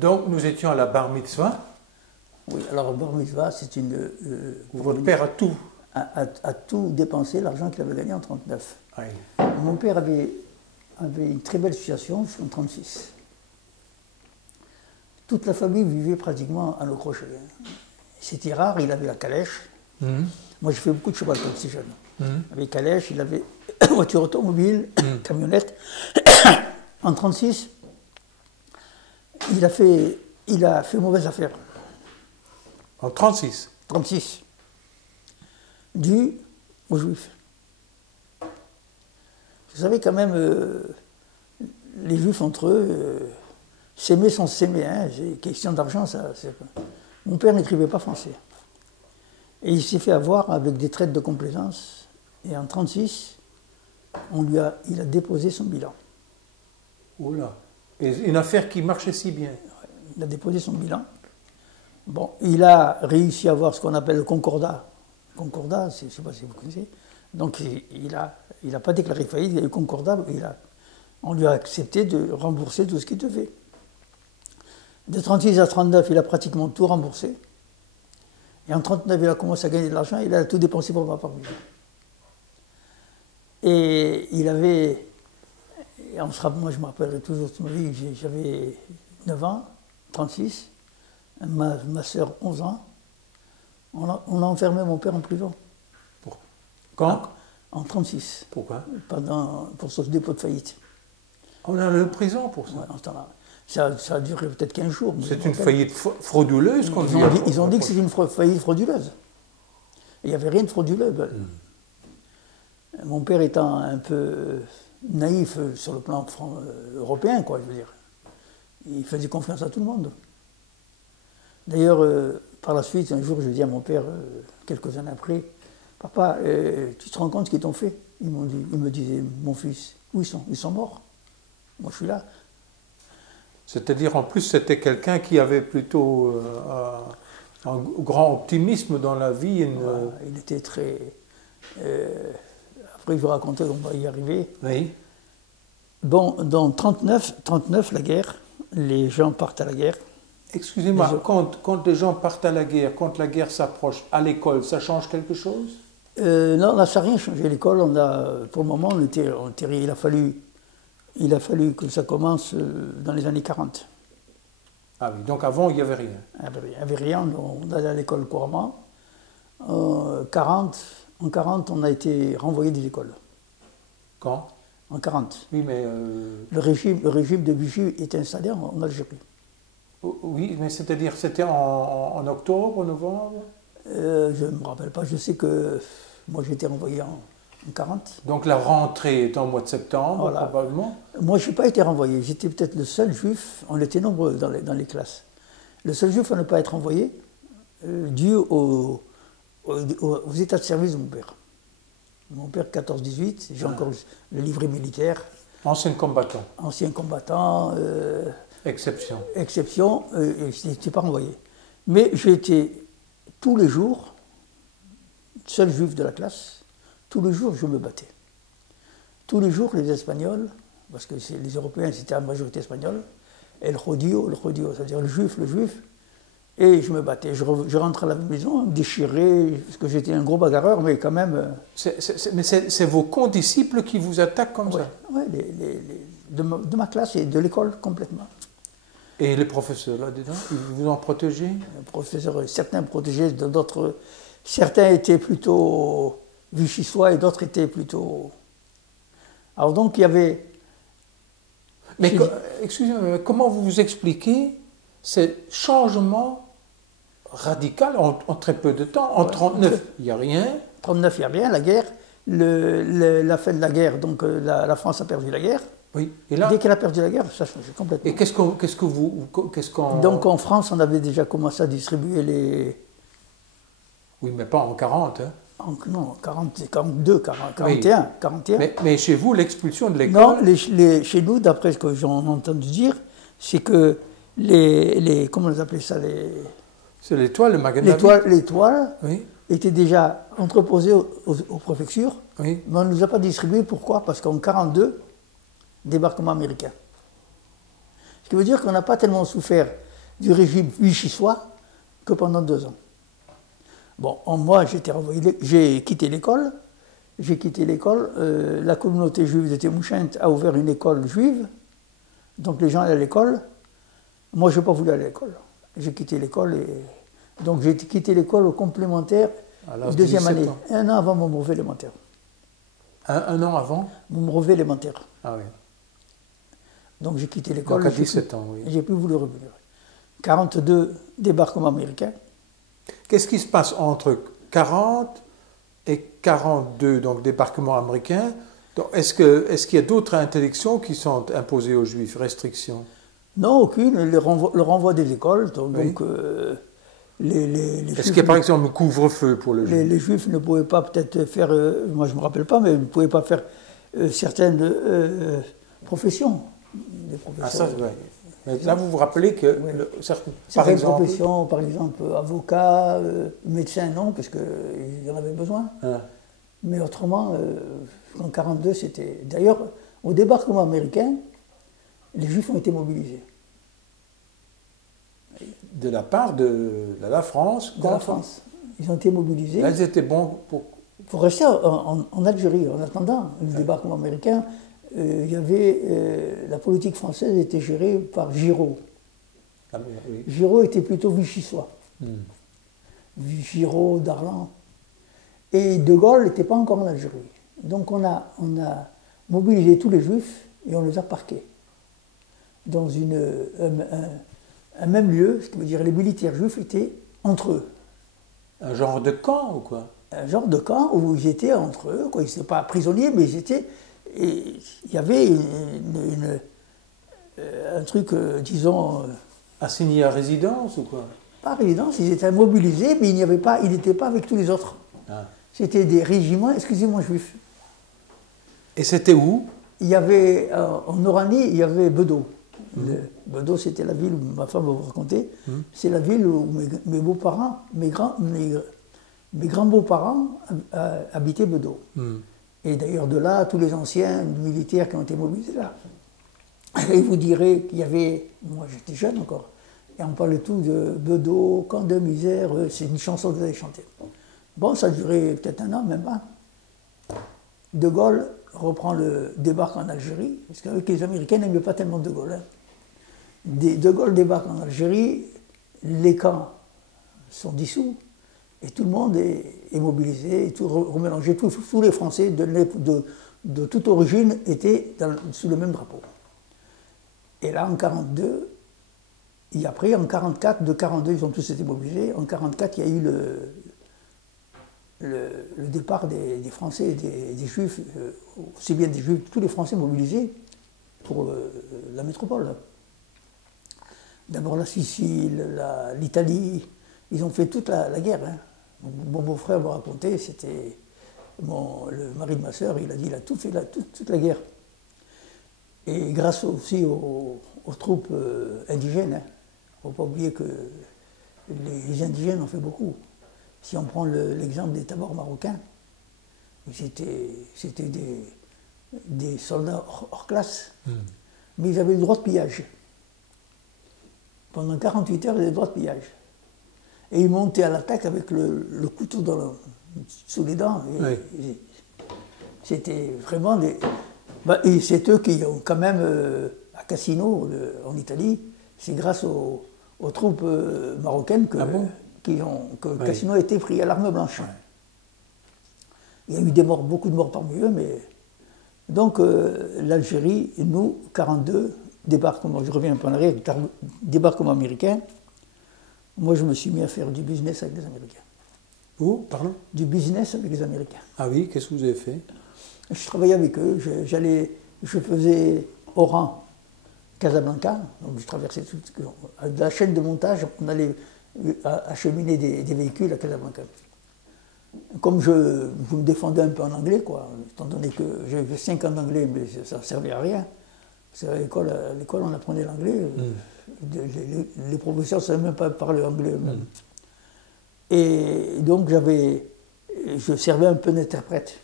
Donc nous étions à la bar mitzvah. Oui, alors bar mitzvah, c'est une... Votre père a tout. A tout dépensé, l'argent qu'il avait gagné en 1939. Oui. Mon père avait une très belle situation jusqu'en 1936. Toute la famille vivait pratiquement à nos crochets. C'était rare, il avait la calèche. Moi, j'ai fait beaucoup de cheval quand j'étais jeune. Avec calèche, il avait voiture automobile, camionnette. En 1936, il a fait mauvaise affaire. En 1936. 1936. Dû aux Juifs. Vous savez quand même, les Juifs entre eux, s'aimer sans s'aimer, hein, question d'argent, ça. Mon père n'écrivait pas français. Et il s'est fait avoir avec des traites de complaisance. Et en 1936, il a déposé son bilan. Oula. Et une affaire qui marchait si bien. Il a déposé son bilan. Bon, il a réussi à avoir ce qu'on appelle le concordat. Concordat, je ne sais pas si vous connaissez. Donc il n'a pas déclaré faillite, il a eu concordat, on lui a accepté de rembourser tout ce qu'il devait. De 1936 à 1939, il a pratiquement tout remboursé. Et en 1939, il a commencé à gagner de l'argent, il a tout dépensé pour ma part. Et il avait, moi je me rappellerai toujours toute ma vie, j'avais 9 ans, 36, ma soeur 11 ans. On a enfermé mon père en prison. Quand? En 1936. Pourquoi? Pour ce dépôt de faillite. On est allé en prison pour ça? Ouais, en ce temps-là. Ça a duré peut-être 15 jours. C'est une faillite frauduleuse qu'on dit. Ils ont dit que c'était une faillite frauduleuse. Il n'y avait rien de frauduleux. Mon père étant un peu naïf sur le plan européen, quoi, je veux dire. Il faisait confiance à tout le monde. D'ailleurs, par la suite, un jour, je dis à mon père, quelques années après, « Papa, tu te rends compte ce qu'ils t'ont fait ?» Il me disait, « Mon fils, où ils sont? Ils sont morts. Moi, je suis là. » C'est-à-dire, en plus, c'était quelqu'un qui avait plutôt un grand optimisme dans la vie. Voilà, il était très... après, je vais raconter, on va y arriver. Oui. Bon, dans 1939, la guerre, les gens partent à la guerre. Excusez-moi, quand les gens partent à la guerre, quand la guerre s'approche, à l'école, ça change quelque chose? Non, là, ça n'a rien changé. L'école, pour le moment, il a fallu que ça commence dans les années 40. Ah oui, donc avant, il n'y avait rien? Il n'y avait rien, on allait à l'école couramment. En 40, on a été renvoyé des écoles. Quand? En 40. Oui, mais... Le régime de Vichy était installé en Algérie. Oui, mais c'est-à-dire, c'était en octobre, novembre? Je ne me rappelle pas, je sais que moi j'ai été renvoyé en 40. Donc la rentrée est en mois de septembre, voilà. Probablement? Moi je n'ai pas été renvoyé, j'étais peut-être le seul juif, on était nombreux dans les classes. Le seul juif à ne pas être renvoyé, dû aux états de service de mon père. Mon père, 14-18, j'ai encore le livret militaire. Ancien combattant. Ancien combattant. Exception. Exception, et je n'étais pas renvoyé. Mais j'ai été tous les jours, seul juif de la classe, tous les jours je me battais. Tous les jours les Espagnols, parce que les Européens c'était la majorité espagnole, et le judío, c'est-à-dire le juif, et je me battais. Je rentrais à la maison déchiré, parce que j'étais un gros bagarreur, mais quand même... Mais c'est vos condisciples qui vous attaquent comme ça? Oui, de ma classe et de l'école complètement. Et les professeurs là-dedans, ils vous ont protégé? Les professeurs, certains protégés, d'autres... Certains étaient plutôt vichysois et d'autres étaient plutôt... Alors donc il y avait... Mais excusez-moi, comment vous vous expliquez ce changement radical en très peu de temps? En 1939, il n'y a rien. En 1939, il n'y a rien, la guerre. La fin de la guerre, donc la France a perdu la guerre. Oui. Et là, dès qu'elle a perdu la guerre, ça change complètement. Et qu'est-ce qu'on... Donc en France, on avait déjà commencé à distribuer les... Oui, mais pas en 40, hein. Non, 40, 42, 41. Oui. 41. Mais chez vous, l'expulsion de l'école... Non, chez nous, d'après ce que j'en ai entendu dire, c'est que comment on appelait ça, c'est l'étoile, le magasin. L'étoile oui. était déjà entreposée aux préfectures, oui. Mais on ne nous a pas distribué. Pourquoi? Parce qu'en 1942, débarquement américain. Ce qui veut dire qu'on n'a pas tellement souffert du régime vichysois que pendant 2 ans. Bon, moi, j'ai quitté l'école. La communauté juive de Témouchent a ouvert une école juive. Donc les gens allaient à l'école. Moi, je n'ai pas voulu aller à l'école. J'ai quitté l'école et... Donc j'ai quitté l'école au complémentaire, deuxième année. Ans. 1 an avant mon brevet élémentaire. Un an avant? Mon brevet élémentaire. Ah oui. Donc j'ai quitté l'école. Donc à 17 ans, oui. J'ai plus voulu revenir. 42 débarquements américains. Qu'est-ce qui se passe entre 40 et 42, donc débarquements américains? Est-ce qu'il y a d'autres interdictions qui sont imposées aux Juifs, restrictions? Non, aucune. Le renvoi des écoles. Donc, oui. Est-ce qu'il y a par exemple un couvre-feu pour les Juifs? Les Juifs ne pouvaient pas peut-être faire, moi je ne me rappelle pas, mais ils ne pouvaient pas faire certaines professions. Des professions. Ah ça, ouais. Mais là, vous vous rappelez que certaines professions, par exemple avocat, médecin, non, parce qu'ils en avaient besoin. Ah. Mais autrement, en 1942, c'était... D'ailleurs, au débarquement américain, les Juifs ont été mobilisés. De la part de la France? De la France. Ils ont été mobilisés. Là, ils étaient bons pour rester en Algérie. En attendant le débarquement américain, il y avait... la politique française était gérée par Giraud. Ah, oui. Giraud était plutôt vichysois. Giraud, Darlan. Et De Gaulle n'était pas encore en Algérie. Donc on a mobilisé tous les Juifs et on les a parqués dans un même lieu, ce qui veut dire les militaires juifs étaient entre eux. Un genre de camp ou quoi? Un genre de camp où ils étaient entre eux, quoi. Ils n'étaient pas prisonniers, mais ils étaient... Et il y avait un truc, disons... Assigné à résidence ou quoi? Pas résidence, ils étaient mobilisés, mais ils n'étaient pas avec tous les autres. Ah. C'était des régiments, excusez-moi, juifs. Et c'était où? Il y avait, en Oranie, il y avait Bedeau. Bedeau, c'était la ville où ma femme va vous raconter. C'est la ville où mes beaux-parents, mes grands-beaux-parents habitaient Bedeau. Et d'ailleurs, de là, tous les anciens militaires qui ont été mobilisés là. Et vous direz qu'il y avait, moi j'étais jeune encore, et on parlait tout de Bedeau, camp de misère, c'est une chanson que vous avez chantée. Bon, ça a duré peut-être 1 an, même pas. De Gaulle reprend le débarque en Algérie, parce qu'avec les Américains n'aimaient pas tellement De Gaulle. Hein. De Gaulle débarque en Algérie, les camps sont dissous, et tout le monde est mobilisé, et tout remélangé. Tous les Français de toute origine étaient sous le même drapeau. Et là, en 1942, et après, en 1944, de 1942, ils ont tous été mobilisés. En 1944, il y a eu le départ des Français et des Juifs, aussi bien des Juifs, tous les Français mobilisés pour la métropole. D'abord la Sicile, l'Italie, ils ont fait toute la guerre. Hein. Mon beau-frère m'a raconté, c'était le mari de ma sœur, il a dit, il a tout fait, toute la guerre. Et grâce aussi aux troupes indigènes, hein. Il ne faut pas oublier que les indigènes ont fait beaucoup. Si on prend l'exemple des tabords marocains, c'était des soldats hors classe, mais ils avaient le droit de pillage. Pendant 48 heures, ils avaient le droit de pillage. Et ils montaient à l'attaque avec le couteau sous les dents. C'était vraiment des... et c'est eux qui ont quand même, à Cassino, en Italie, c'est grâce aux troupes marocaines que Cassino a été pris à l'arme blanche. Ouais. Il y a eu beaucoup de morts parmi eux, mais... Donc, l'Algérie, nous, 1942, débarquement, je reviens un peu en arrière, débarquement américain, moi je me suis mis à faire du business avec les Américains. Où, pardon? Du business avec les Américains. Ah oui, qu'est-ce que vous avez fait? Je travaillais avec eux, je faisais Oran, Casablanca, donc je traversais de la chaîne de montage, on allait acheminer des véhicules à Casablanca. Comme je me défendais un peu en anglais, quoi, étant donné que j'avais 5 ans d'anglais, mais ça ne servait à rien. Parce qu'à l'école, on apprenait l'anglais, les professeurs ne savaient même pas parler anglais eux-mêmes. Et donc je servais un peu d'interprète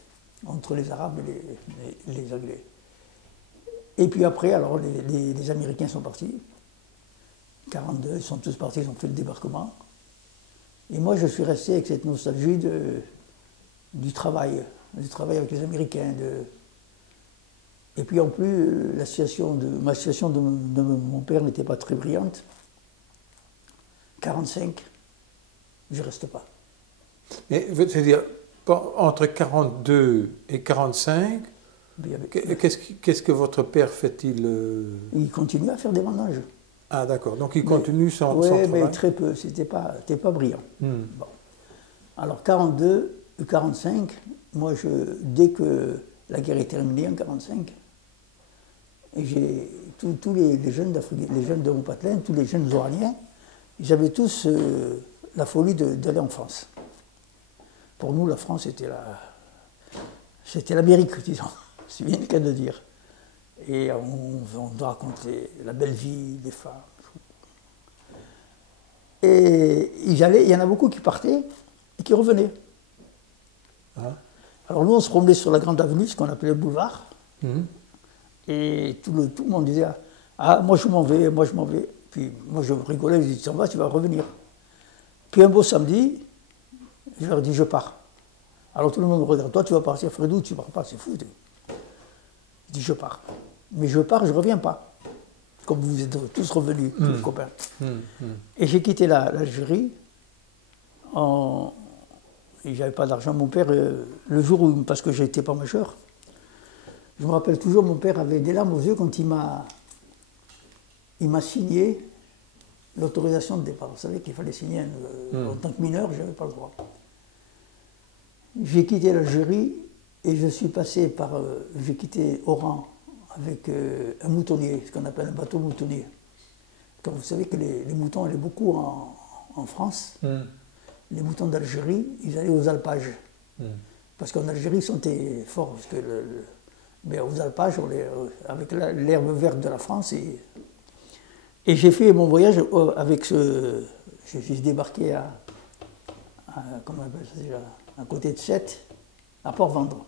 entre les Arabes et les Anglais. Et puis après, alors les Américains sont partis. 42, ils sont tous partis, ils ont fait le débarquement. Et moi, je suis resté avec cette nostalgie du travail avec les Américains. Et puis en plus, ma situation de mon père n'était pas très brillante. 45, je ne reste pas. C'est-à-dire, entre 42 et 45, qu'est-ce que votre père fait-il Il continue à faire des vendanges. Ah d'accord, donc il continue son travail. Oui, mais très peu, c'était pas brillant. Bon. Alors 42 et 45, moi, dès que la guerre est terminée en 45, j'ai tous les jeunes de mon patelin, tous les jeunes oraniens, ils avaient tous la folie d'aller en France. Pour nous, la France, c'était l'Amérique, disons. C'est bien le cas de dire. Et on racontait la belle vie, les femmes. Et il y en a beaucoup qui partaient et qui revenaient. Ah. Alors nous, on se promenait sur la grande avenue, ce qu'on appelait le boulevard. Et tout le monde disait « Ah, moi je m'en vais, moi je m'en vais ». Puis moi je rigolais, je disais « Tu t'en vas, tu vas revenir ». Puis un beau samedi, je leur dis « Je pars ». Alors tout le monde me regarde « Toi tu vas partir, Fredou, tu ne pars pas, c'est fou ». Je dis « Je pars ». Mais je pars, je ne reviens pas. Comme vous êtes tous revenus, tous les copains. Et j'ai quitté l'Algérie. Et j'avais pas d'argent. Mon père, le jour où, parce que j'étais pas majeur, je me rappelle toujours, mon père avait des larmes aux yeux quand il m'a signé l'autorisation de départ. Vous savez qu'il fallait signer en tant que mineur, je n'avais pas le droit. J'ai quitté l'Algérie et je suis passé par... j'ai quitté Oran avec un moutonnier, ce qu'on appelle un bateau moutonnier. Quand vous savez que les moutons allaient beaucoup en France, les moutons d'Algérie, ils allaient aux alpages. Parce qu'en Algérie, ils sont forts. Parce que mais aux alpages, avec l'herbe verte de la France. Et j'ai fait mon voyage avec ce... J'ai débarqué comment on appelle ça déjà, à côté de Sète, à Port-Vendre.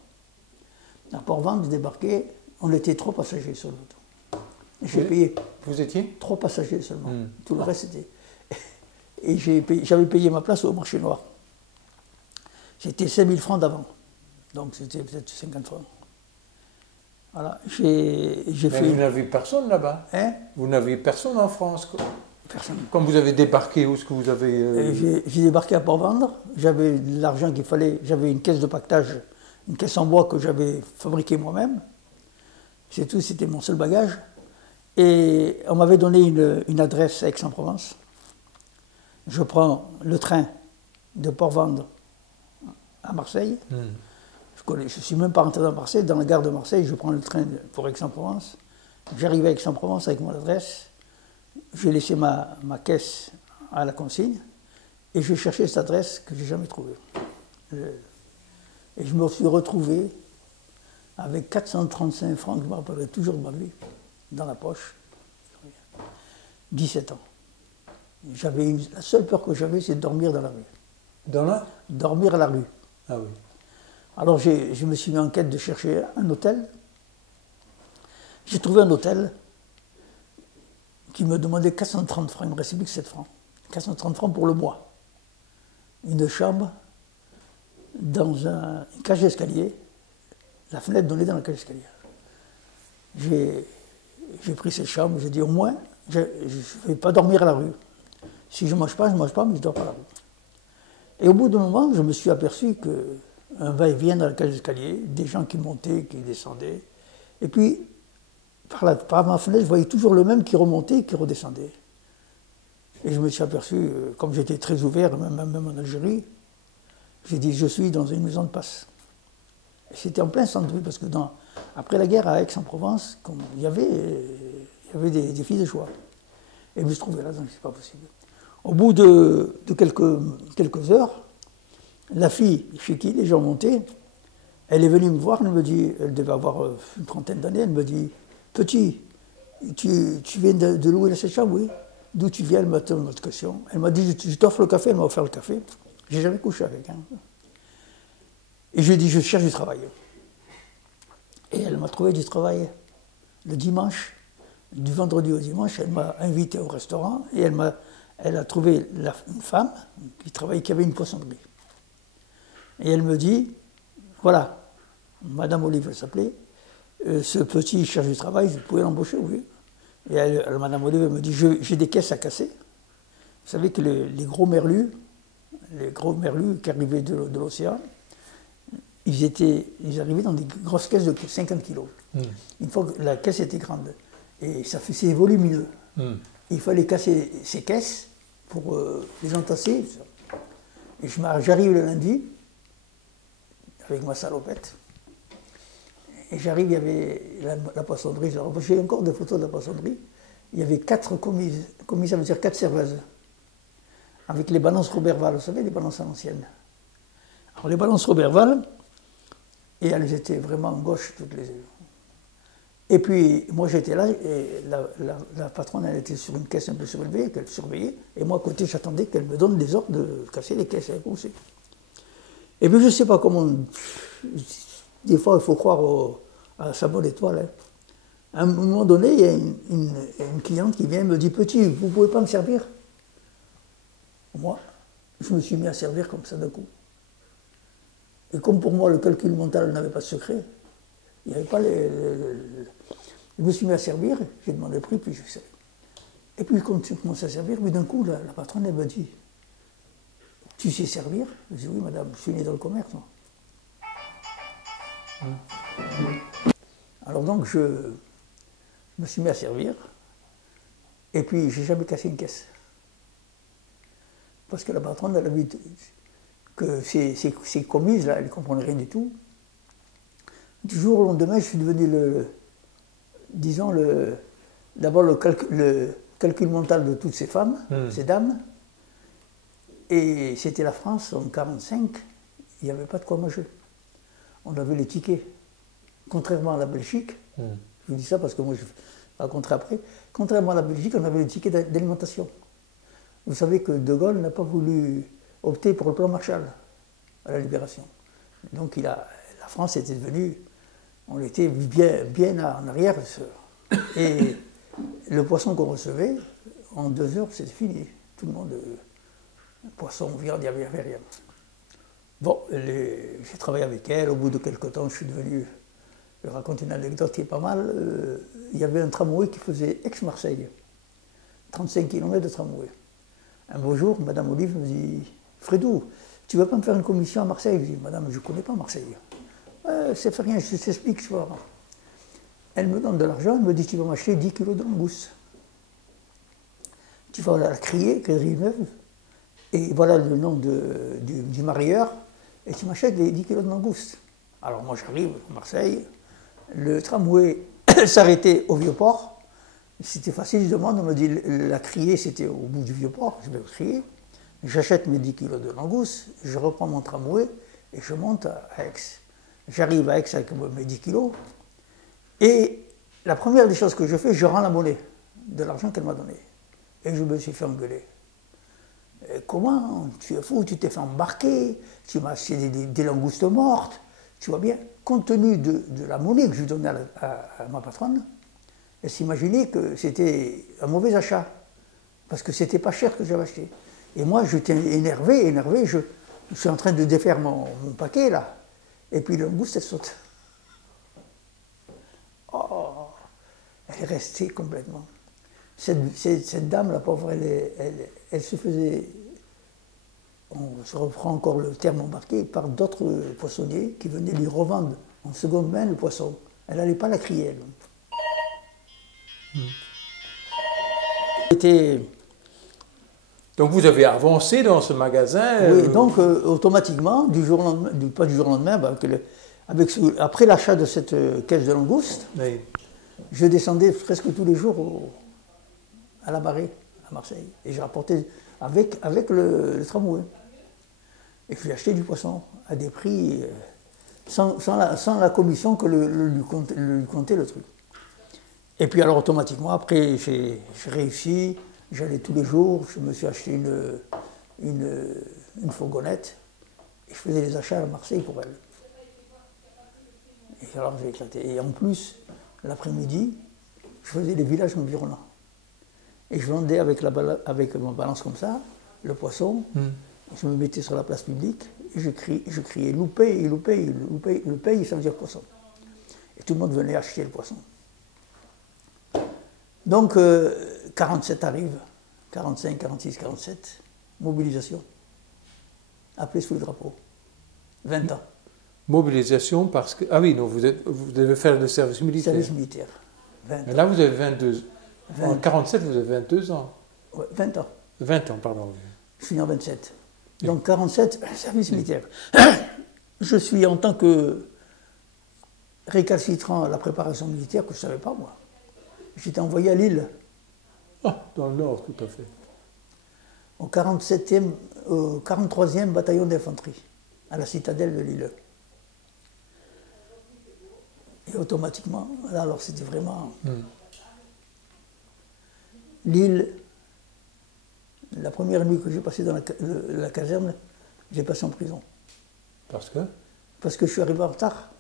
À Port-Vendre, j'ai débarqué, on était 3 passagers sur le bateau. J'ai payé. Vous étiez 3 passagers seulement. Tout le reste, c'était... Et j'avais payé ma place au marché noir. C'était 5 000 francs d'avant. Donc c'était peut-être 50 francs. Voilà, j'ai fait... Vous n'aviez personne là-bas? Hein? Vous n'aviez personne en France? Personne. Quand vous avez débarqué, où est-ce que vous avez... J'ai débarqué à Port-Vendre. J'avais l'argent qu'il fallait. J'avais une caisse de pactage, une caisse en bois que j'avais fabriquée moi-même. C'est tout, c'était mon seul bagage. Et on m'avait donné une adresse à Aix-en-Provence. Je prends le train de Port-Vendre à Marseille. Je ne suis même pas rentré dans Marseille. Dans la gare de Marseille, je prends le train pour Aix-en-Provence. J'arrive à Aix-en-Provence avec mon adresse. J'ai laissé ma caisse à la consigne. Et je cherchais cette adresse que je n'ai jamais trouvée. Et je me suis retrouvé avec 435 francs, je me rappellerai toujours de ma vie, dans la poche. 17 ans. La seule peur que j'avais, c'est de dormir dans la rue. Dormir à la rue. Ah oui. Alors je me suis mis en quête de chercher un hôtel. J'ai trouvé un hôtel qui me demandait 430 francs, il me restait plus que 7 francs. 430 francs pour le mois. Une chambre dans une cage d'escalier. La fenêtre donnait dans la cage d'escalier. J'ai pris cette chambre, j'ai dit au moins, je ne vais pas dormir à la rue. Si je ne mange pas, mais je dors pas à la rue. Et au bout d'un moment, je me suis aperçu qu'un va-et-vient dans la cage d'escalier, des gens qui montaient, qui descendaient. Et puis, par ma fenêtre, je voyais toujours le même qui remontait et qui redescendait. Et je me suis aperçu, comme j'étais très ouvert, même en Algérie, j'ai dit, je suis dans une maison de passe. Et c'était en plein centre-ville, parce que après la guerre à Aix-en-Provence, il y avait des filles de choix. Et je me suis trouvé là, donc c'est pas possible. Au bout de quelques heures, la fille chez qui les gens montaient, elle est venue me voir, elle me dit, elle devait avoir une trentaine d'années, elle me dit, petit, tu viens de louer cette chambre, oui. D'où tu viens? Elle m'a posé une autre question. Elle m'a dit, je t'offre le café, elle m'a offert le café. J'ai jamais couché avec. Et je lui ai dit, je cherche du travail. Et elle m'a trouvé du travail le dimanche Du vendredi au dimanche, elle m'a invité au restaurant et elle a trouvé une femme qui avait une poissonnerie. Et elle me dit, voilà, Madame Olive, elle s'appelait, ce petit cherche du travail, vous pouvez l'embaucher, oui. Et Madame Olive me dit, j'ai des caisses à casser. Vous savez que les gros merlus qui arrivaient de l'océan, ils arrivaient dans des grosses caisses de 50 kilos. Une fois que la caisse était grande. Et c'est volumineux. Il fallait casser ces caisses pour les entasser. Et j'arrive le lundi, avec ma salopette. Et j'arrive, il y avait la poissonnerie. J'ai encore des photos de la poissonnerie. Il y avait 4 commises. Commises, ça veut dire 4 serveuses. Avec les balances Roberval, vous savez, les balances à l'ancienne. Alors les balances Roberval, et elles étaient vraiment gauches toutes les... Et puis, moi j'étais là, et la patronne, elle était sur une caisse un peu surélevée, qu'elle surveillait, et moi à côté, j'attendais qu'elle me donne des ordres de casser les caisses. Et puis je ne sais pas comment... Des fois, il faut croire à sa bonne étoile. Hein. À un moment donné, il y a une cliente qui vient et me dit « Petit, vous ne pouvez pas me servir ?» Moi, je me suis mis à servir comme ça d'un coup. Et comme pour moi, le calcul mental n'avait pas de secret, il n'y avait pas je me suis mis à servir, j'ai demandé le prix, puis je sais. Et puis, quand je commence à servir, puis d'un coup, la patronne, elle me dit « Tu sais servir ?» Je dis « Oui, madame, je suis né dans le commerce. » Alors donc, je me suis mis à servir, et puis j'ai jamais cassé une caisse. Parce que la patronne, elle a vu que ces commises, là, elle ne comprenaient rien du tout. Du jour au lendemain, je suis devenu d'abord le calcul mental de toutes ces femmes, ces dames. Et c'était la France, en 1945, il n'y avait pas de quoi manger. On avait les tickets. Contrairement à la Belgique, je vous dis ça parce que moi je raconterai après, contrairement à la Belgique, on avait les tickets d'alimentation. Vous savez que De Gaulle n'a pas voulu opter pour le plan Marshall à la Libération. Donc la France était devenue, on était bien en arrière. Et le poisson qu'on recevait, en 2 heures, c'était fini. Tout le monde, poisson, viande, il n'y avait rien. Bon, j'ai travaillé avec elle. Au bout de quelques temps, je suis devenu... Je raconte une anecdote qui est pas mal. Il y avait un tramway qui faisait Aix-Marseille. 35 km de tramway. Un beau jour, Madame Olive me dit « Fredou, tu ne veux pas me faire une commission à Marseille ?» Je dis « Madame, je ne connais pas Marseille. » Ça fait rien, je t'explique, je vois. Elle me donne de l'argent, elle me dit « Tu vas m'acheter 10 kilos de langoustes. Tu vas la crier, Crédit Neuve, et voilà le nom du marieur, et tu m'achètes les 10 kilos de langoustes. » Alors moi j'arrive à Marseille, le tramway s'arrêtait au Vieux-Port. C'était facile, je demande, on me dit la criée c'était au bout du Vieux-Port, je vais crier. J'achète mes 10 kilos de langoustes, je reprends mon tramway et je monte à Aix. J'arrive à Aix avec mes 10 kilos et la première des choses que je fais, je rends la monnaie de l'argent qu'elle m'a donné. Et je me suis fait engueuler. Comment? Tu es fou, tu t'es fait embarquer, tu m'as acheté des langoustes mortes. Tu vois bien, compte tenu de la monnaie que je donnais à ma patronne, elle s'imaginait que c'était un mauvais achat, parce que c'était pas cher que j'avais acheté. Et moi, j'étais énervé, je suis en train de défaire mon paquet, là, et puis la langouste, elle saute. Oh, elle est restée complètement. Cette dame, la pauvre, elle se faisait... On se reprend encore le terme embarqué par d'autres poissonniers qui venaient lui revendre en seconde main le poisson. Elle n'allait pas la crier, elle. Donc vous avez avancé dans ce magasin. Oui, donc automatiquement, du jour au lendemain, pas du jour au lendemain, après l'achat de cette caisse de langoustes, oui, je descendais presque tous les jours à la Marée, à Marseille. Et je rapportais avec le tramway. Et je lui achetais du poisson à des prix sans la commission que lui comptait le truc. Et puis alors automatiquement, après j'ai réussi, j'allais tous les jours, je me suis acheté une fourgonnette et je faisais les achats à Marseille pour elle. Et alors j'ai éclaté. Et en plus, l'après-midi, je faisais les villages environnants. Et je vendais avec ma balance comme ça, le poisson. Je me mettais sur la place publique et je criais loupé, loupé, loupé, loupé, ça veut dire poisson. Et tout le monde venait acheter le poisson. Donc, 47 arrive, 45, 46, 47, mobilisation. Appelé sous le drapeau. 20 ans. Mobilisation parce que... Ah oui, donc vous devez faire le service militaire. Service militaire. 20 Mais ans. là, vous avez 22... En 47, vous avez 22 ans. Ouais, 20 ans. 20 ans, pardon. Je suis né en 27. Donc 47, service militaire. Je suis en tant que récalcitrant à la préparation militaire, que je ne savais pas moi. J'étais envoyé à Lille. Ah, dans le Nord, tout à fait. Au 43e bataillon d'infanterie, à la citadelle de Lille. Et automatiquement, là, alors c'était vraiment... Lille, la première nuit que j'ai passée dans la caserne, j'ai passé en prison. Parce que? Parce que je suis arrivé en retard.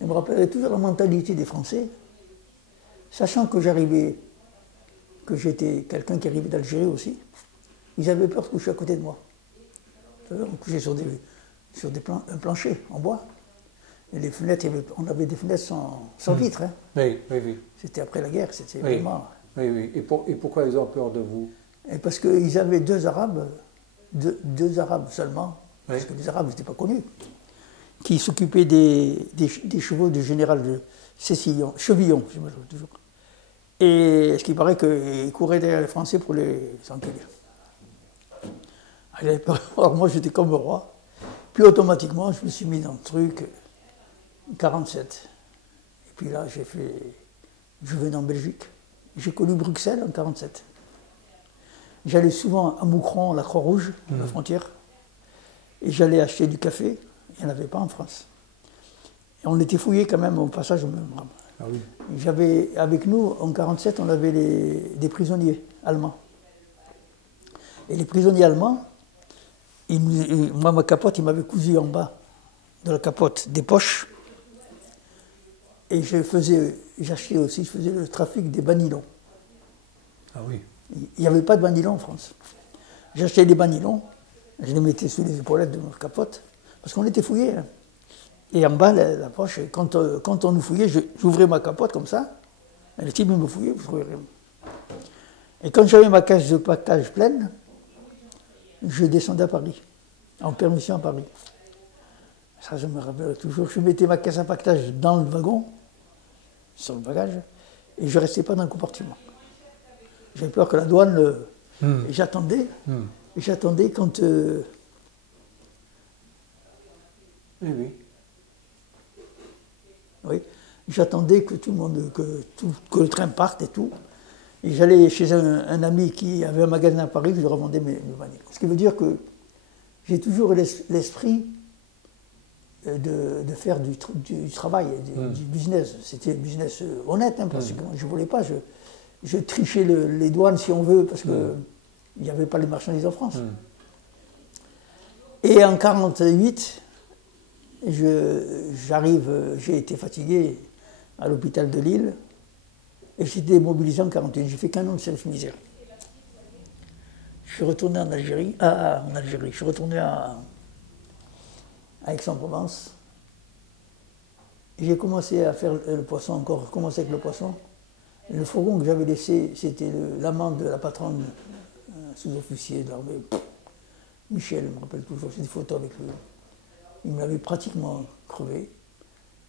Je me rappellerai toujours la mentalité des Français, sachant que j'étais quelqu'un qui arrivait d'Algérie aussi. Ils avaient peur de coucher à côté de moi. Vous savez, on couchait sur un plancher en bois. Et les fenêtres, on avait des fenêtres sans vitres. Hein. Oui, oui, oui. C'était après la guerre, c'était vraiment... Oui, oui. Et pourquoi ils ont peur de vous? Et parce qu'ils avaient deux Arabes seulement, parce que les Arabes n'étaient pas connus, qui s'occupaient des chevaux du général de Chevillon, je me rappelle toujours. Et ce qui paraît qu'ils couraient derrière les Français pour les enculer. Alors moi j'étais comme le roi, puis automatiquement je me suis mis dans le truc 47. Et puis là je venais en Belgique. J'ai connu Bruxelles en 47. J'allais souvent à Moucron, la Croix-Rouge, la frontière, et j'allais acheter du café. Il n'y en avait pas en France. Et on était fouillés quand même au passage. Ah oui. Avec nous, en 47, on avait des prisonniers allemands. Et les prisonniers allemands, moi, ma capote, il m'avait cousu en bas de la capote des poches. Et je faisais le trafic des banilons. Ah oui. Il n'y avait pas de banilons en France. J'achetais des banilons, je les mettais sous les épaulettes de notre capote, parce qu'on était fouillés. Hein. Et en bas, la poche, quand on nous fouillait, j'ouvrais ma capote comme ça, et les types me fouillaient, vous trouvez rien. Et quand j'avais ma caisse de pactage pleine, je descendais à Paris, en permission à Paris. Ça, je me rappelle toujours. Je mettais ma caisse à pactage dans le wagon, sur le bagage, et je ne restais pas dans le compartiment. J'avais peur que la douane... Et j'attendais. Et j'attendais quand... Oui, oui. Oui. J'attendais que tout le monde... Que le train parte et tout. Et j'allais chez un ami qui avait un magasin à Paris, je lui revendais mes vanilles. Ce qui veut dire que j'ai toujours eu l'esprit de faire du travail, du business. C'était un business honnête, hein, parce que je ne voulais pas... Je trichais les douanes, si on veut, parce qu'il n'y avait pas les marchandises en France. Et en 48, j'ai été fatigué à l'hôpital de Lille, et j'étais mobilisé en 48. J'ai fait qu'un an de service militaire. Je suis retourné en Algérie, je suis retourné à Aix-en-Provence. Et j'ai commencé à faire le poisson, encore recommencé avec le poisson. Le fourgon que j'avais laissé, c'était l'amant de la patronne, sous-officier de l'armée, Michel, je me rappelle toujours, j'ai des photos avec lui. Il m'avait pratiquement crevé.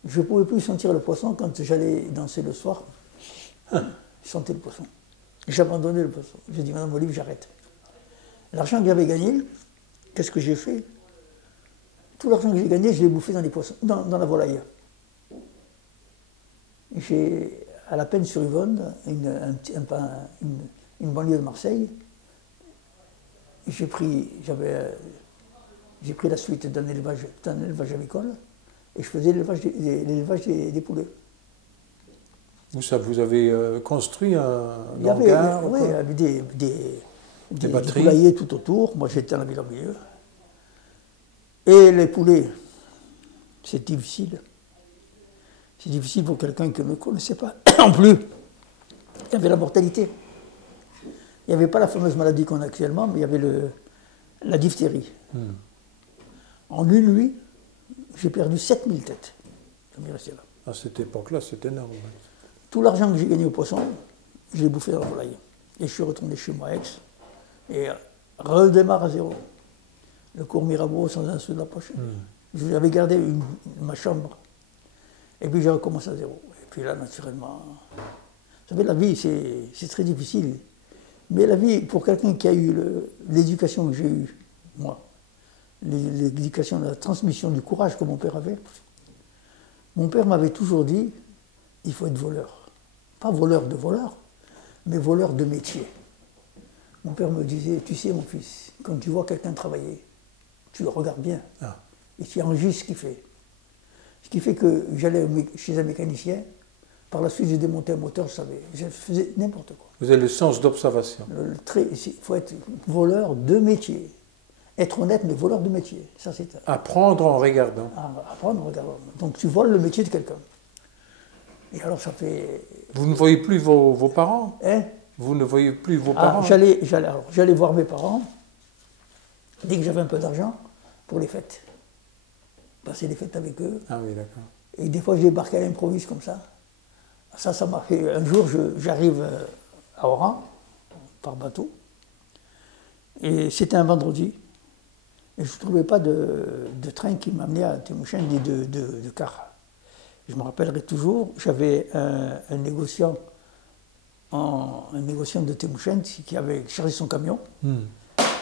Je ne pouvais plus sentir le poisson quand j'allais danser le soir. Je sentais le poisson. J'ai abandonné le poisson. J'ai dit, Madame Olive, j'arrête. L'argent que j'avais gagné, qu'est-ce que j'ai fait? Tout l'argent que j'ai gagné, je l'ai bouffé dans les poissons, dans la volaille. J'ai... à la Peine-sur-Yvonne, une banlieue de Marseille. J'ai pris la suite d'un élevage avicole et je faisais l'élevage des poulets. Vous avez construit un hangar? Oui, il y avait des batteries. poulaillers tout autour. Moi, j'étais dans la ville au milieu. Et les poulets, c'est difficile. C'est difficile pour quelqu'un qui ne connaissait pas. En plus, il y avait la mortalité. Il n'y avait pas la fameuse maladie qu'on a actuellement, mais il y avait la diphtérie. En une nuit, j'ai perdu 7000 têtes. Je m'y restais là. À cette époque-là, c'est énorme. Tout l'argent que j'ai gagné au poisson, je l'ai bouffé dans la volaille. Et je suis retourné chez moi à Aix et redémarre à zéro. Le cours Mirabeau sans un sou de la poche. J'avais gardé ma chambre. Et puis j'ai recommencé à zéro. Et puis là, naturellement... Vous savez, la vie, c'est très difficile. Mais la vie, pour quelqu'un qui a eu l'éducation que j'ai eue, moi, l'éducation, la transmission du courage que mon père avait, mon père m'avait toujours dit, il faut être voleur. Pas voleur de voleur, mais voleur de métier. Mon père me disait, tu sais mon fils, quand tu vois quelqu'un travailler, tu le regardes bien, et tu enregistres ce qu'il fait. Ce qui fait que j'allais chez un mécanicien, par la suite j'ai démonté un moteur, je faisais n'importe quoi. Vous avez le sens d'observation. Il faut être voleur de métier. Être honnête, mais voleur de métier. Ça, c'est... Apprendre en regardant. Apprendre en regardant. Donc tu voles le métier de quelqu'un. Et alors ça fait... Vous ne voyez plus vos parents? Hein? Vous ne voyez plus vos parents? J'allais voir mes parents dès que j'avais un peu d'argent pour les fêtes. Passer les fêtes avec eux. Ah oui, d'accord. Et des fois, je débarquais à l'improviste comme ça. Ça m'a fait... Un jour, j'arrive à Oran, par bateau. Et c'était un vendredi. Et je ne trouvais pas de train qui m'amenait à Témouchène, ni de car. Je me rappellerai toujours, j'avais un négociant de Témouchène qui avait chargé son camion.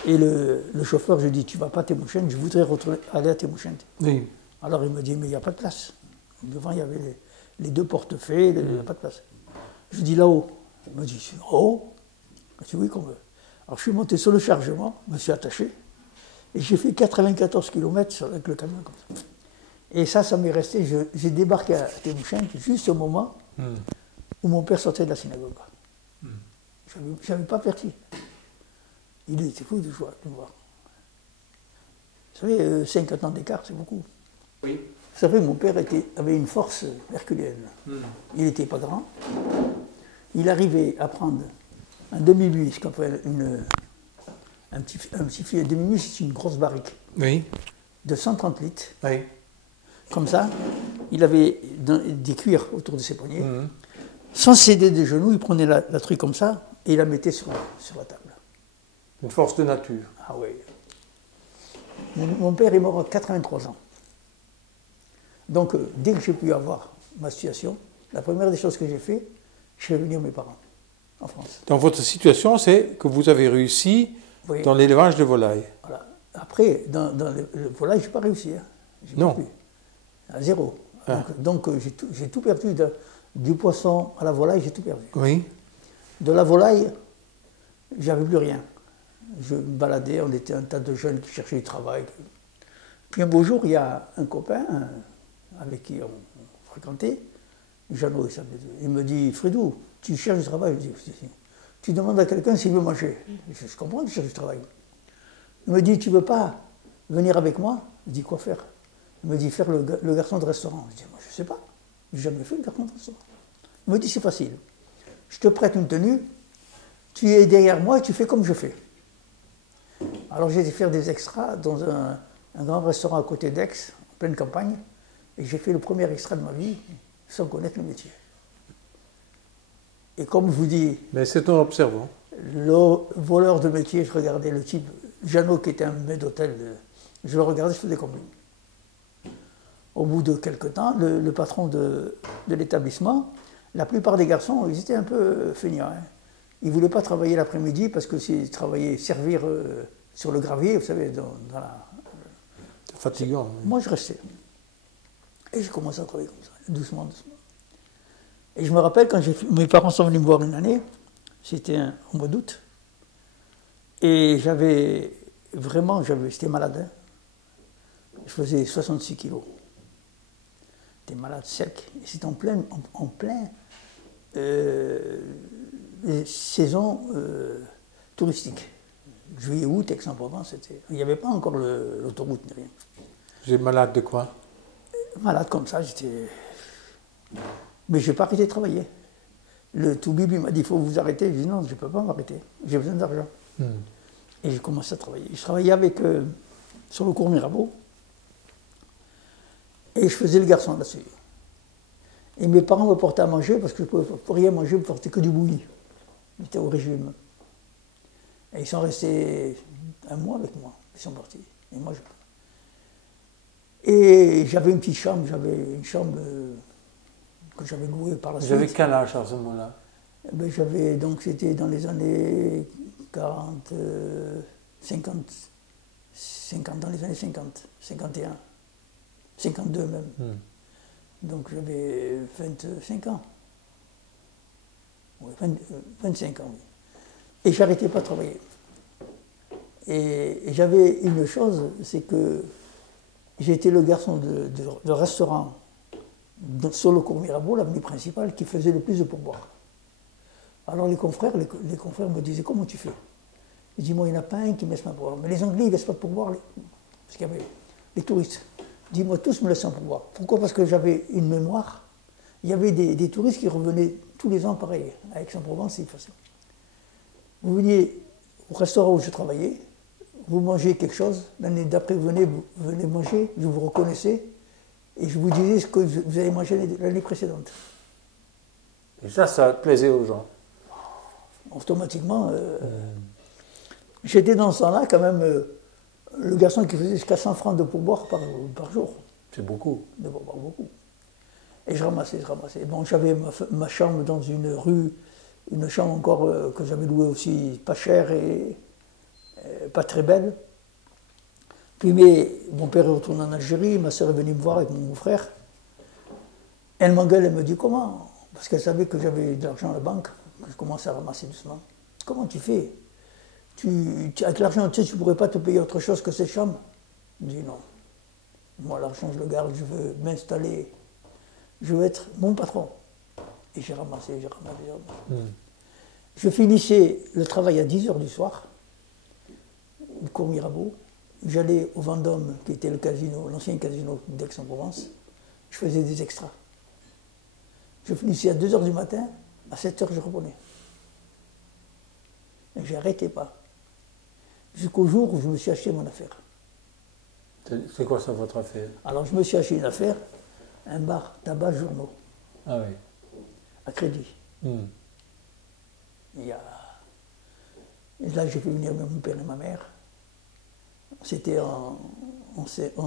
Et le chauffeur, je lui ai dit, tu ne vas pas à Témouchène, je voudrais aller à Témouchène. Oui. Alors il me dit, mais il n'y a pas de place. Devant, il y avait les deux portefaix, il n'y a pas de place. Je lui dis, là-haut. Il me dit, oh. Je dis, oui, qu'on veut. Alors je suis monté sur le chargement, je me suis attaché, et j'ai fait 94 km avec le camion comme ça. Et ça m'est resté. J'ai débarqué à Témouchène juste au moment où mon père sortait de la synagogue. Je n'avais pas perdu. Il était fou de joie de me voir. Vous savez, 50 ans d'écart, c'est beaucoup. Oui. Vous savez, mon père avait une force herculéenne. Il n'était pas grand. Il arrivait à prendre un demi-buis, ce qu'on appelle un petit filet. Un demi-buis, c'est une grosse barrique. Oui. De 130 litres. Oui. Comme ça. Il avait des cuirs autour de ses poignets. Sans céder des genoux, il prenait la truc comme ça et il la mettait sur la table. Une force de nature. Ah oui. Mon père est mort à 83 ans. Donc, dès que j'ai pu avoir ma situation, la première des choses que j'ai fait, je suis venu à mes parents, en France. Donc, votre situation, c'est que vous avez réussi dans l'élevage de volailles. Voilà. Après, dans le volaille, je n'ai pas réussi. Hein. Non. À zéro. Donc j'ai tout perdu. Du poisson à la volaille, j'ai tout perdu. Oui. De la volaille, j'avais plus rien. Je me baladais, on était un tas de jeunes qui cherchaient du travail. Puis un beau jour, il y a un copain avec qui on fréquentait, Jeannot, il me dit, Frédou, tu cherches du travail? Je dis, tu demandes à quelqu'un s'il veut manger. Je comprends que tu cherches du travail. Il me dit, tu ne veux pas venir avec moi? Je dis, quoi faire? Il me dit, faire le garçon de restaurant. Je dis, moi, je ne sais pas. Je n'ai jamais fait le garçon de restaurant. Il me dit, c'est facile. Je te prête une tenue, tu es derrière moi et tu fais comme je fais. Alors j'ai été faire des extras dans un grand restaurant à côté d'Aix, en pleine campagne, et j'ai fait le premier extra de ma vie sans connaître le métier. Et comme je vous dis... Mais c'est en observant. Le voleur de métier, je regardais le type, Jeannot qui était un maître d'hôtel, je le regardais, je faisais comme lui. Au bout de quelques temps, le patron de l'établissement, la plupart des garçons, ils étaient un peu feignants. Hein. Ils ne voulaient pas travailler l'après-midi parce que s'ils travaillaient, servir sur le gravier, vous savez, dans la... C'est fatigant. Oui. Moi, je restais. Et j'ai commencé à travailler comme ça, doucement, doucement. Et je me rappelle quand mes parents sont venus me voir une année, c'était au mois d'août, et j'étais malade. Hein. Je faisais 66 kilos. J'étais malade, sec. Et c'était en plein saison touristique. Juillet, août, Aix-en-Provence, il n'y avait pas encore l'autoroute ni rien. Vous êtes malade de quoi? Malade comme ça, j'étais... Mais je n'ai pas arrêté de travailler. Le Toubib m'a dit, il faut vous arrêter. J'ai dit, non, je ne peux pas m'arrêter. J'ai besoin d'argent. Et j'ai commencé à travailler. Je travaillais avec, sur le cours Mirabeau. Et je faisais le garçon là-dessus. Et mes parents me portaient à manger parce que je ne pouvais rien manger, je ne portais que du bouilli. J'étais au régime. Et ils sont restés un mois avec moi. Ils sont partis. Et moi, Et j'avais une petite chambre, j'avais une chambre que j'avais louée par la suite. Vous avez quel âge à ce moment-là? Ben, j'avais, donc c'était dans les années 40, 50, dans les années 50, 51, 52 même. Donc j'avais 25 ans. Oui, 25 ans, oui. Et j'arrêtais pas de travailler. Et j'avais une chose, c'est que j'étais le garçon de restaurant sur le cours Mirabeau, l'avenue principale, qui faisait le plus de pourboires. Alors les confrères me disaient, comment tu fais? Je dis, moi, il n'y en a pas un qui me laisse pas pourboire. Mais les Anglais, ils ne laissent pas de pourboire, parce qu'il y avait les touristes. Dis-moi, tous me laissent un pourboire. Pourquoi? Parce que j'avais une mémoire. Il y avait des touristes qui revenaient tous les ans, pareil, à Aix-en-Provence, c'est facile. Vous veniez au restaurant où je travaillais, vous mangez quelque chose, l'année d'après vous venez manger, je vous reconnaissais, et je vous disais ce que vous avez mangé l'année précédente. Et ça plaisait aux gens. Automatiquement, j'étais dans ce temps-là quand même le garçon qui faisait jusqu'à 100 francs de pourboire par jour. C'est beaucoup. De pourboire, beaucoup. Et je ramassais. Bon, j'avais ma chambre dans une rue, une chambre encore que j'avais louée aussi pas chère et pas très belle. Puis mon père est retourné en Algérie, ma soeur est venue me voir avec mon frère. Elle m'engueule, elle me dit comment? Parce qu'elle savait que j'avais de l'argent à la banque, que je commençais à ramasser doucement. Comment tu fais? Avec l'argent, tu sais, tu ne pourrais pas te payer autre chose que cette chambre? Je dis non. Moi, l'argent, je le garde, je veux m'installer, je veux être mon patron. Et j'ai ramassé. Je finissais le travail à 10h du soir, le cours Mirabeau. J'allais au Vendôme, qui était le casino, l'ancien casino d'Aix-en-Provence. Je faisais des extras. Je finissais à 2h du matin, à 7h je revenais. Et je n'arrêtais pas. Jusqu'au jour où je me suis acheté mon affaire. C'est quoi ça, votre affaire? Alors je me suis acheté une affaire, un bar, tabac, journaux. Ah oui. À crédit. Et là j'ai fait venir mon père et ma mère. C'était en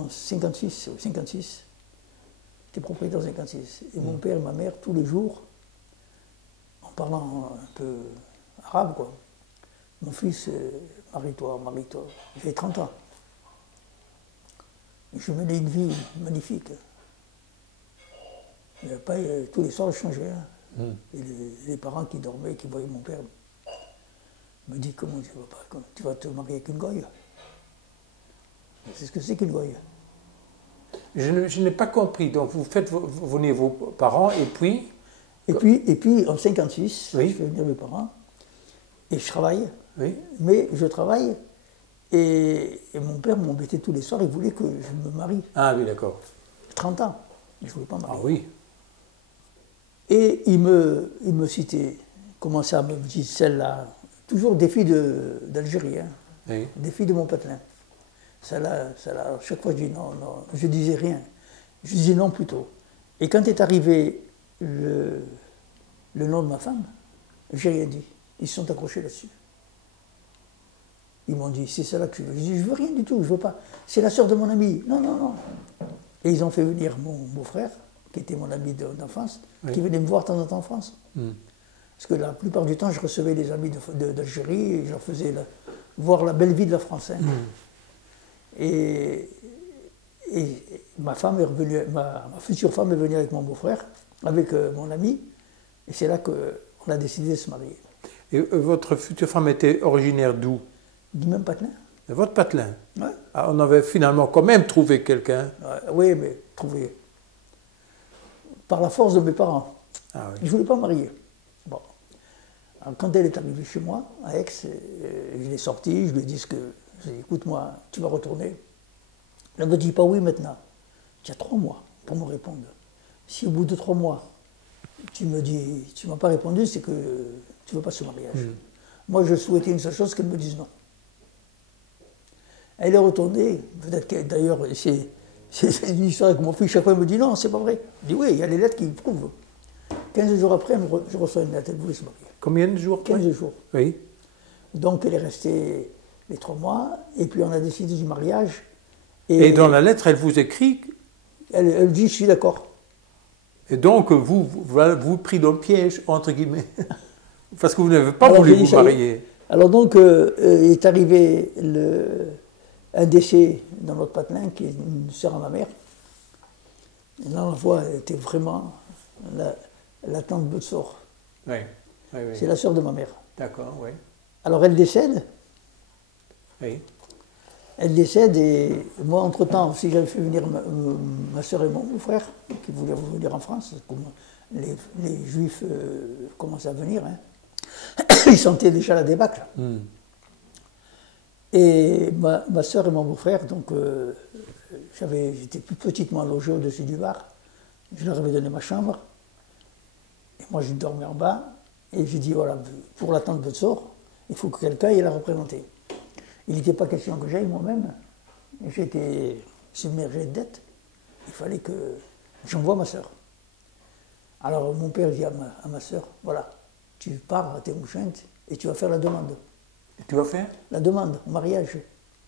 56, 56. J'étais propriétaire en 56. Et mon père et ma mère, tous les jours, en parlant un peu arabe, quoi. Mon fils, marie-toi. J'avais 30 ans. Je menais une vie magnifique. Il n'y avait pas, tous les soirs, je changeais. Et les parents qui dormaient, qui voyaient mon père, me disent, comment tu vas te marier avec une goye? C'est ce que c'est qu'une goye. Je n'ai pas compris. Donc vous faites venir vos parents et puis... Et puis en 56, oui. Je fais venir mes parents et je travaille. Oui. Mais je travaille et mon père m'embêtait tous les soirs, il voulait que je me marie. Ah oui, d'accord. 30 ans, je ne voulais pas me marier. Ah oui. Et il me citait, commençait à me dire celle-là, toujours des filles d'Algérie, hein, Oui. des filles de Montpatelin. Celle-là, chaque fois je dis non, je disais rien. Je disais non plutôt. Et quand est arrivé le nom de ma femme, j'ai rien dit. Ils se sont accrochés là-dessus. Ils m'ont dit, c'est celle-là que je veux. Je dis, je veux rien du tout, je veux pas. C'est la sœur de mon ami. Non. Et ils ont fait venir mon beau-frère, qui était mon ami d'enfance, oui. Qui venait me voir de temps en temps en France. Parce que la plupart du temps, je recevais des amis d'Algérie et je leur faisais voir la belle vie de la France. Hein. Et ma femme est revenue, ma future femme est venue avec mon beau-frère, avec mon ami, et c'est là qu'on a décidé de se marier. Et votre future femme était originaire d'où? Du même Patelin. De votre Patelin? Oui. Ah, on avait finalement quand même trouvé quelqu'un. Oui, mais trouvé par la force de mes parents. Ah, oui. Je ne voulais pas me marier. Bon. Alors, quand elle est arrivée chez moi, à Aix, je l'ai sortie, je lui ai dit écoute-moi, tu vas retourner. Elle ne me dit pas oui maintenant. Il y a 3 mois pour me répondre. Si au bout de 3 mois, tu me dis, tu m'as pas répondu, c'est que tu veux pas ce mariage. Moi, je souhaitais une seule chose, qu'elle me dise non. Elle est retournée, peut-être que d'ailleurs, c'est une histoire avec mon fils, chaque fois il me dit non, c'est pas vrai. Je dis oui, il y a les lettres qui le prouvent. 15 jours après, je reçois une lettre, elle voulait se marier. Combien de jours? 15 jours. Oui. Donc elle est restée les 3 mois, et puis on a décidé du mariage. Et dans la lettre, elle vous écrit? Elle dit, je suis d'accord. Et donc, vous pris dans le piège, entre guillemets, parce que vous n'avez pas voulu vous marier. Alors donc, est arrivé un décès dans notre patelin, qui est une sœur à ma mère. Et là, on la voit, elle était vraiment la tante Beutsor. Oui. Oui, oui. C'est la sœur de ma mère. D'accord, oui. Alors elle décède. Oui. Elle décède et moi, entre-temps, si j'avais fait venir ma sœur et mon frère, qui voulaient revenir en France, comme les Juifs commençaient à venir, hein, ils sentaient déjà la débâcle. Et ma sœur et mon beau-frère, donc j'étais plus petitement logé au-dessus du bar, je leur avais donné ma chambre, et moi je dormais en bas, et j'ai dit voilà, pour la tante Beutsor, il faut que quelqu'un aille la représenter. Il n'était pas question que j'aille moi-même. J'étais submergé de dettes. Il fallait que j'envoie ma sœur. Alors mon père dit à ma sœur, voilà, tu pars à Témouchent et tu vas faire la demande. Et tu vas faire? La demande, au mariage.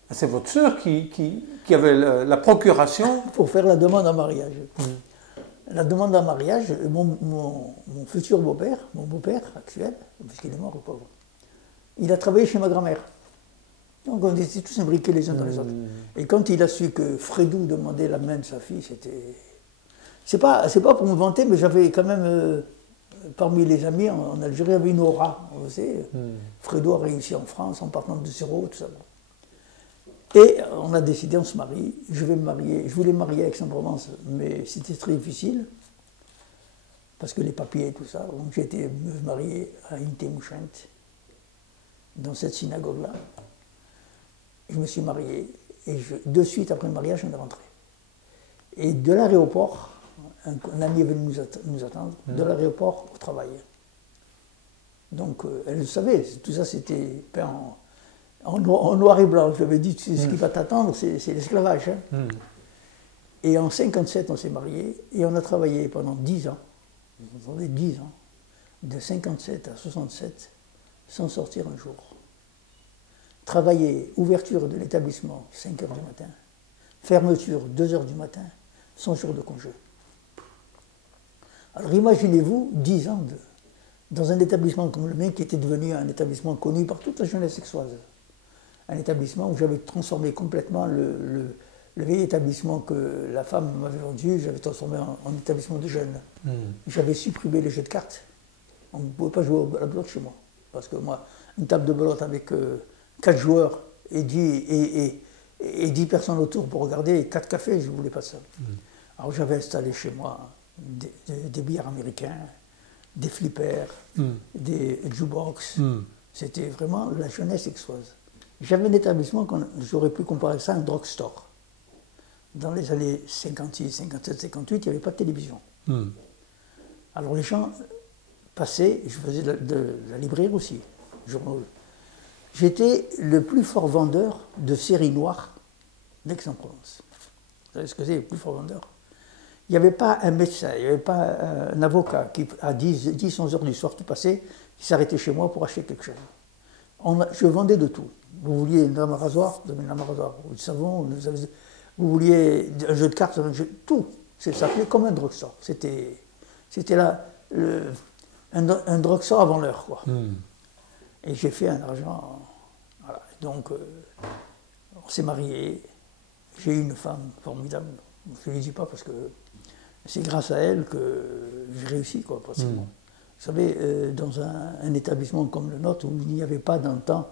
Ah, c'est votre sœur qui avait la procuration? Pour faire la demande en mariage. La demande en mariage, mon futur beau-père, mon beau-père actuel, puisqu'il est mort, le pauvre, il a travaillé chez ma grand-mère. Donc on était tous imbriqués les uns dans les autres. Et quand il a su que Fredou demandait la main de sa fille, c'était... C'est pas pour me vanter, mais j'avais quand même, parmi les amis en Algérie, il y avait une aura. Vous savez, Fredou a réussi en France en partant de zéro, tout ça. Et on a décidé, on se marie, je vais me marier. Je voulais me marier à Aix-en-Provence, mais c'était très difficile, parce que les papiers et tout ça. Donc j'ai été me marier à Témouchent, dans cette synagogue-là. Je me suis marié, et de suite après le mariage, on est rentré. Et de l'aéroport, un ami est venu nous attendre, de l'aéroport au travail. Donc elle le savait, tout ça c'était peint en noir et blanc. Je lui avais dit, ce qui va t'attendre, c'est l'esclavage. Hein. Et en 1957, on s'est mariés, et on a travaillé pendant 10 ans, vous entendez, 10 ans, de 1957 à 1967, sans sortir un jour. Travailler, ouverture de l'établissement, 5 h du matin, fermeture, 2 h du matin, sans jour de congé. Alors imaginez-vous 10 ans dans un établissement comme le mien, qui était devenu un établissement connu par toute la jeunesse aixoise. Un établissement où j'avais transformé complètement le vieil établissement que la femme m'avait vendu, j'avais transformé en établissement de jeunes. J'avais supprimé les jeux de cartes. On ne pouvait pas jouer à la belote chez moi. Parce que moi, une table de belote avec 4 joueurs et 10 personnes autour pour regarder, et 4 cafés, je ne voulais pas ça. Alors j'avais installé chez moi des billets américains, des flippers, des jukebox. C'était vraiment la jeunesse aixoise. J'avais un établissement, j'aurais pu comparer ça à un drugstore. Dans les années 56, 57, 58, il n'y avait pas de télévision. Alors les gens passaient, je faisais de la librairie aussi, journaux. J'étais le plus fort vendeur de séries noires d'Aix-en-Provence. Vous savez ce que c'est, le plus fort vendeur? Il n'y avait pas un médecin, il n'y avait pas un avocat qui, à 10-11 heures du soir tout passé, qui s'arrêtait chez moi pour acheter quelque chose. Je vendais de tout. Vous vouliez une lame à rasoir, vous avez une lame à rasoir. Ou du savon, vous vouliez un jeu de cartes, tout. Ça s'appelait comme un drugstore. C'était là un drugstore avant l'heure, quoi. Et j'ai fait un argent. Voilà. Donc, on s'est mariés. J'ai eu une femme formidable. Je ne lui dis pas parce que c'est grâce à elle que j'ai réussi, quoi, pratiquement. Vous savez, dans un établissement comme le nôtre, où il n'y avait pas dans le temps